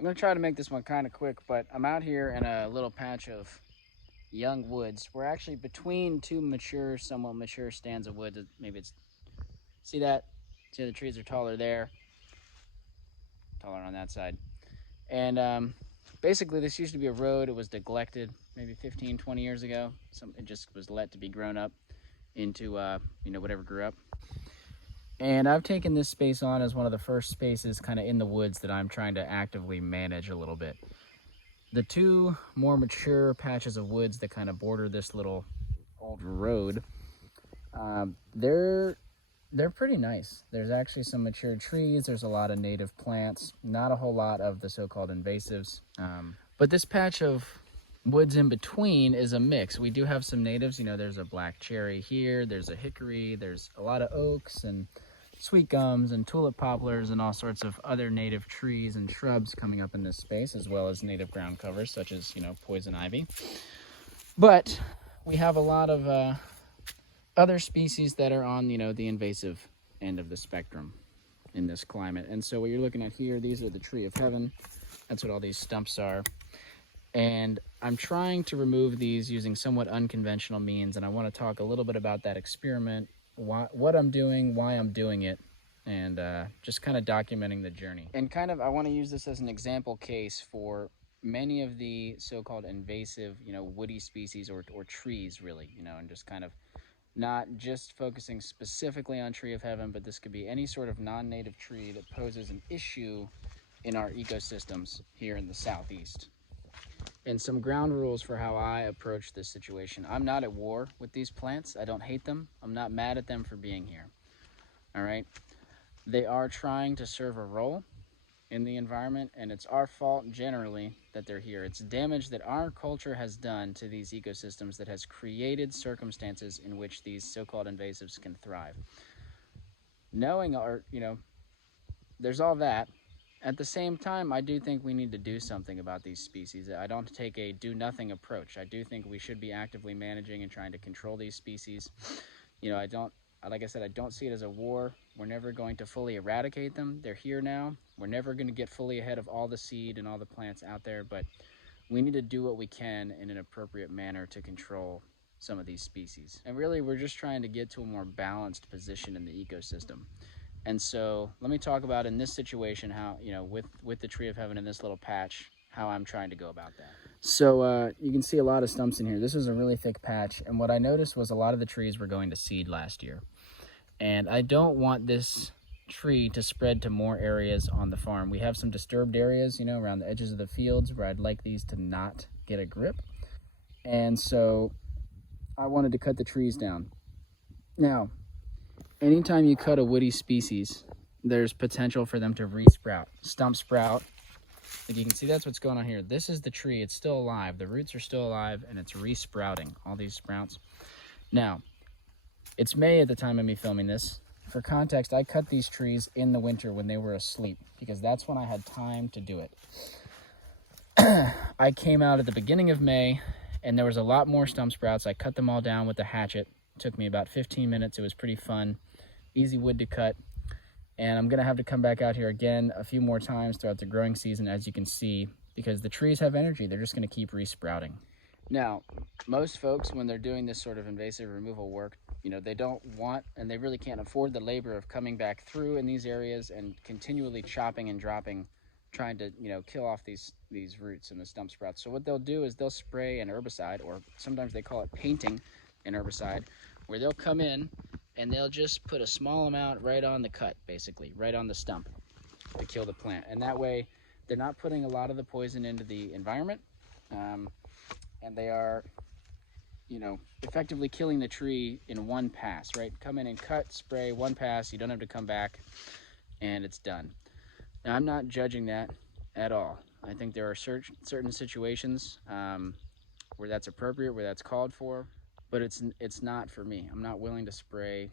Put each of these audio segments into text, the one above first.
I'm gonna try to make this one kind of quick, but I'm out here in a little patch of young woods. We're actually between two mature, somewhat mature stands of woods. Maybe it's, see that? See the trees are taller there, taller on that side. And basically, this used to be a road. It was neglected maybe 15, 20 years ago. It just was let to be grown up into, whatever grew up. And I've taken this space on as one of the first spaces kind of in the woods that I'm trying to actively manage a little bit. The two more mature patches of woods that kind of border this little old road, they're pretty nice. There's actually some mature trees. There's a lot of native plants, not a whole lot of the so-called invasives. But this patch of woods in between is a mix. We do have some natives. There's a black cherry here. There's a hickory. There's a lot of oaks and sweet gums and tulip poplars and all sorts of other native trees and shrubs coming up in this space, as well as native ground covers such as, poison ivy. But we have a lot of other species that are on, the invasive end of the spectrum in this climate. And so what you're looking at here, these are the tree of heaven. That's what all these stumps are. And I'm trying to remove these using somewhat unconventional means, and I want to talk a little bit about that experiment, what I'm doing, why I'm doing it, and just kind of documenting the journey. And I want to use this as an example case for many of the so-called invasive, woody species or trees, really, and just kind of not just focusing specifically on tree of heaven, but this could be any sort of non-native tree that poses an issue in our ecosystems here in the Southeast. And some ground rules for how I approach this situation. I'm not at war with these plants. I don't hate them. I'm not mad at them for being here. All right? They are trying to serve a role in the environment, and it's our fault generally that they're here. It's damage that our culture has done to these ecosystems that has created circumstances in which these so-called invasives can thrive. Knowing there's all that. At the same time, I do think we need to do something about these species. I don't take a do-nothing approach. I do think we should be actively managing and trying to control these species. Like I said, I don't see it as a war. We're never going to fully eradicate them. They're here now. We're never going to get fully ahead of all the seed and all the plants out there, but we need to do what we can in an appropriate manner to control some of these species. And really, we're just trying to get to a more balanced position in the ecosystem. And so let me talk about in this situation how, with the tree of heaven in this little patch, how I'm trying to go about that. So you can see a lot of stumps in here. This is a really thick patch. And what I noticed was a lot of the trees were going to seed last year. And I don't want this tree to spread to more areas on the farm. We have some disturbed areas, around the edges of the fields where I'd like these to not get a grip. And so I wanted to cut the trees down. Now, anytime you cut a woody species, there's potential for them to resprout, stump sprout. Like you can see, that's what's going on here. This is the tree. It's still alive. The roots are still alive, and it's resprouting, all these sprouts. Now, it's May at the time of me filming this. For context, I cut these trees in the winter when they were asleep because that's when I had time to do it. I came out at the beginning of May, and there was a lot more stump sprouts. I cut them all down with a hatchet. It took me about 15 minutes. It was pretty fun. Easy wood to cut. And I'm gonna have to come back out here again a few more times throughout the growing season, as you can see, because the trees have energy. They're just gonna keep resprouting. Now, most folks, when they're doing this sort of invasive removal work, they don't want, and they really can't afford the labor of coming back through in these areas and continually chopping and dropping, trying to, kill off these roots and the stump sprouts. So what they'll do is they'll spray an herbicide, or sometimes they call it painting an herbicide, where they'll come in and they'll just put a small amount right on the cut, basically, right on the stump to kill the plant. And that way, they're not putting a lot of the poison into the environment, and they are, effectively killing the tree in one pass, right? Come in and cut, spray, one pass, you don't have to come back, and it's done. Now, I'm not judging that at all. I think there are certain situations where that's appropriate, where that's called for, but it's not for me. I'm not willing to spray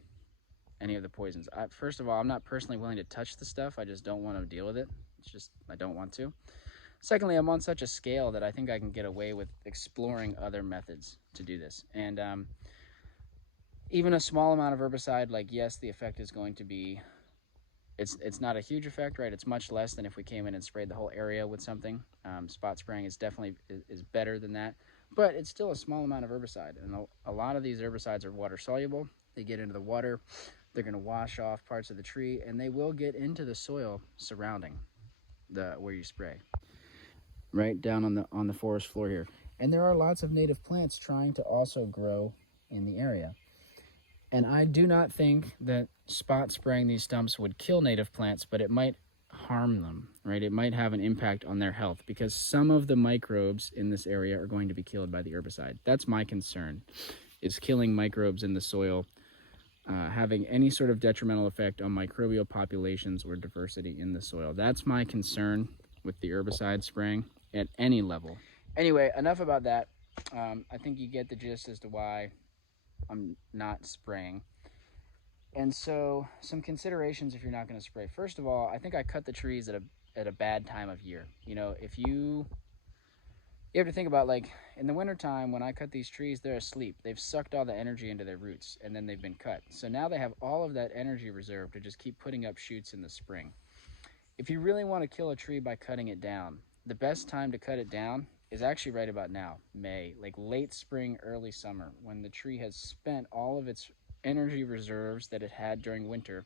any of the poisons. First of all, I'm not personally willing to touch the stuff. I just don't want to deal with it. It's just, I don't want to. Secondly, I'm on such a scale that I think I can get away with exploring other methods to do this. And even a small amount of herbicide, like, yes, the effect is going to be It's not a huge effect, right? It's much less than if we came in and sprayed the whole area with something. Spot spraying is definitely is better than that, but it's still a small amount of herbicide, and a lot of these herbicides are water soluble. They get into the water, they're going to wash off parts of the tree, and they will get into the soil surrounding the where you spray, right down on the forest floor here. And there are lots of native plants trying to also grow in the area. And I do not think that spot spraying these stumps would kill native plants, but it might harm them, right? It might have an impact on their health because some of the microbes in this area are going to be killed by the herbicide. That's my concern, is killing microbes in the soil, having any sort of detrimental effect on microbial populations or diversity in the soil. That's my concern with the herbicide spraying at any level. Anyway, enough about that. I think you get the gist as to why I'm not spraying. And so some considerations if you're not going to spray. First of all, I think I cut the trees at a bad time of year. You know, if you have to think about, like, in the wintertime when I cut these trees, they're asleep. They've sucked all the energy into their roots and then they've been cut. So now they have all of that energy reserved to just keep putting up shoots in the spring. If you really want to kill a tree by cutting it down, the best time to cut it down is actually right about now, May, like late spring, early summer, when the tree has spent all of its energy reserves that it had during winter,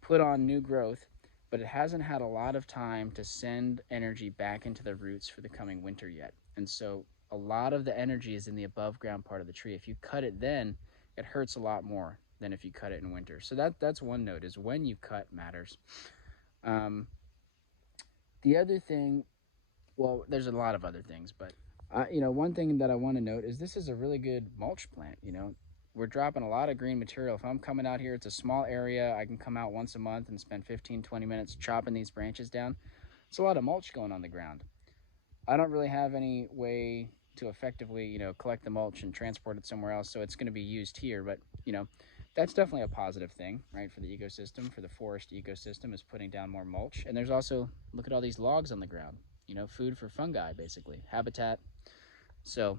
put on new growth, but it hasn't had a lot of time to send energy back into the roots for the coming winter yet. And so a lot of the energy is in the above ground part of the tree. If you cut it then, it hurts a lot more than if you cut it in winter. So that's one note, is when you cut matters. The other thing, well, there's a lot of other things, but one thing that I want to note is this is a really good mulch plant. We're dropping a lot of green material. If I'm coming out here, it's a small area. I can come out once a month and spend 15-20 minutes chopping these branches down. It's a lot of mulch going on the ground. I don't really have any way to effectively, collect the mulch and transport it somewhere else, so it's going to be used here. But that's definitely a positive thing, right, for the ecosystem, for the forest ecosystem, is putting down more mulch. And there's also, look at all these logs on the ground, food for fungi, basically, habitat. So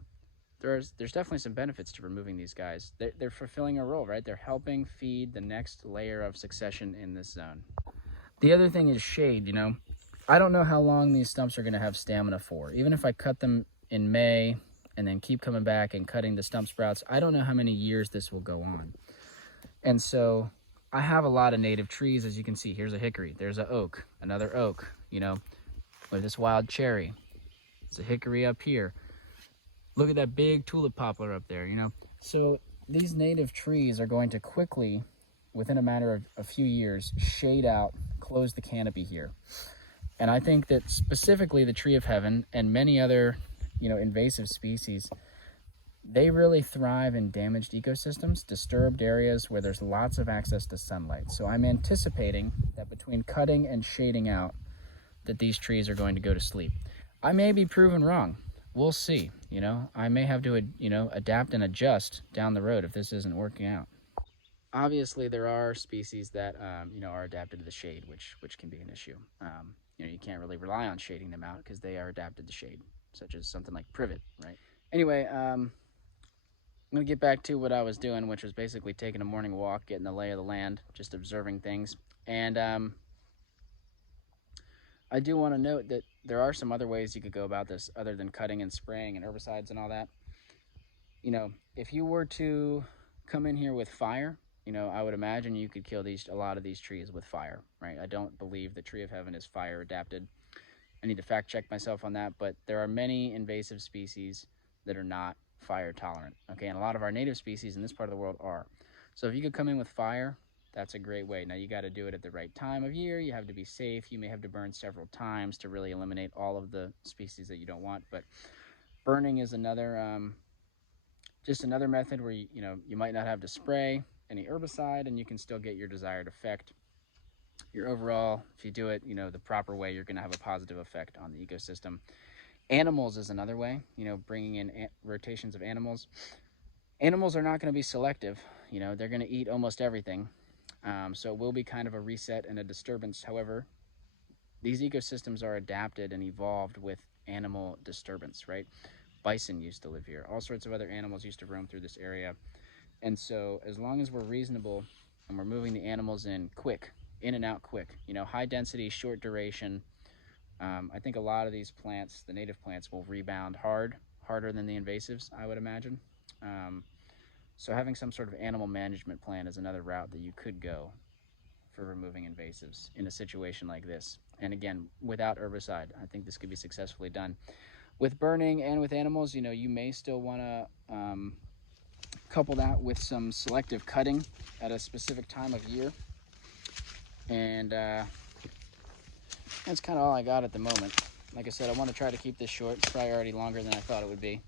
there's definitely some benefits to removing these guys. They're fulfilling a role, right? They're helping feed the next layer of succession in this zone. The other thing is shade. I don't know how long these stumps are going to have stamina for. Even if I cut them in May and then keep coming back and cutting the stump sprouts, I don't know how many years this will go on. And so I have a lot of native trees, as you can see. Here's a hickory, there's an oak, another oak, with this wild cherry. It's a hickory up here. Look at that big tulip poplar up there, So these native trees are going to quickly, within a matter of a few years, shade out, close the canopy here. And I think that specifically the tree of heaven and many other, invasive species, they really thrive in damaged ecosystems, disturbed areas where there's lots of access to sunlight. So I'm anticipating that between cutting and shading out, that these trees are going to go to sleep. I may be proven wrong. We'll see. I may have to, adapt and adjust down the road if this isn't working out. Obviously, there are species that, are adapted to the shade, which can be an issue. You can't really rely on shading them out because they are adapted to shade, such as something like privet, right? Anyway, I'm going to get back to what I was doing, which was basically taking a morning walk, getting the lay of the land, just observing things. And I do want to note that there are some other ways you could go about this other than cutting and spraying and herbicides and all that. If you were to come in here with fire, I would imagine you could kill a lot of these trees with fire, right? I don't believe the tree of heaven is fire adapted. I need to fact check myself on that, but there are many invasive species that are not fire tolerant, okay? And a lot of our native species in this part of the world are. So if you could come in with fire, that's a great way. Now you got to do it at the right time of year. You have to be safe. You may have to burn several times to really eliminate all of the species that you don't want, but burning is another, just another method where you might not have to spray any herbicide and you can still get your desired effect. Your overall, if you do it, the proper way, you're going to have a positive effect on the ecosystem. Animals is another way, bringing in rotations of animals. Animals are not going to be selective. They're going to eat almost everything. So it will be kind of a reset and a disturbance. However, these ecosystems are adapted and evolved with animal disturbance, right? Bison used to live here. All sorts of other animals used to roam through this area. And so as long as we're reasonable and we're moving the animals in quick, in and out quick. You know, high density, short duration. I think a lot of these plants, the native plants, will rebound harder than the invasives, I would imagine. So having some sort of animal management plan is another route that you could go for removing invasives in a situation like this. And again, without herbicide, I think this could be successfully done. With burning and with animals, you know, you may still want to couple that with some selective cutting at a specific time of year. And that's kind of all I got at the moment. Like I said, I want to try to keep this short. It's probably already longer than I thought it would be.